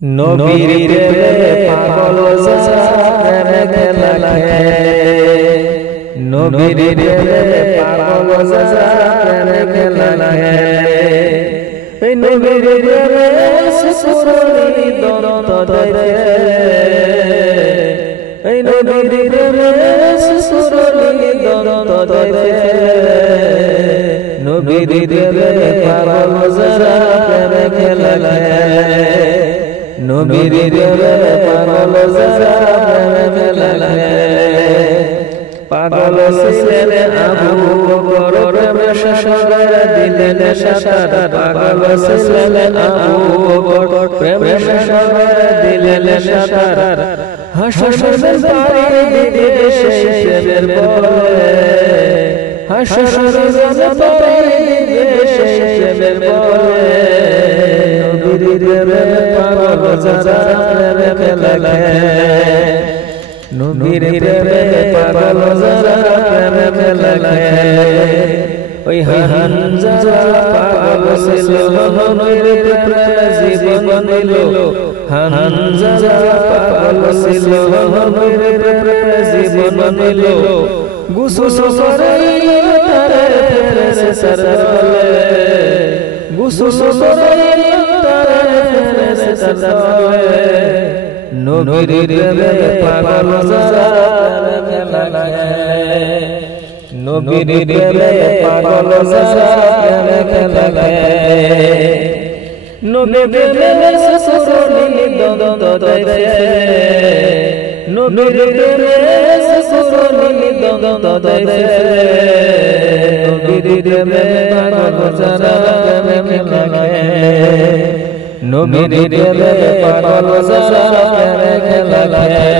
নবীর প্রেমে পাগল যারা খেলা খেলে, নবীর প্রেমে পাগল যারা খেলা খেলে, এই নবীর প্রেমে সুরলি দন্ত দেখে, এই নবীর প্রেমে সুরলি দন্ত দেখে, নবীর প্রেমে পাগল যারা খেলা খেলে, নবীর প্রেমে পাগল যারা খেলা খেলে। পাগল ছিলেন আবু বকর প্রেমে সাগরে দিলেন সাঁতার, পাগল ছিলেন আবু বকর প্রেমে সাগরে দিলেন সাঁতার, হাসরের পারে দিবে সেই প্রেমের বলে, হাসরের পারে দিবে সেই প্রেমের বলে, নবীর প্রেমে পাগল যারা খেলা খেলে, নবীর প্রেমে পাগল যারা খেলা খেলে। ওই হানজা পাগল ছিল নবীর প্রেমে জীবন দিল, হানজা পাগল ছিল নবীর প্রেমে জীবন দিল, গোসল করে তারে ফেরেশতার দলে, গোসল করে তারে ফেরেশতার দলে, নবীর প্রেমে পাগল যারা খেলা খেলে, নবীর প্রেমে পাগল যারা খেলা খেলে, নবীর প্রেমে সুরলি দন্ত দেখে, নবীর প্রেমে সুরলি দন্ত দেখে, নবীর প্রেমে পাগল যারা খেলা খেলে, নবীর প্রেমে পাগল যারা খেলা খেলে।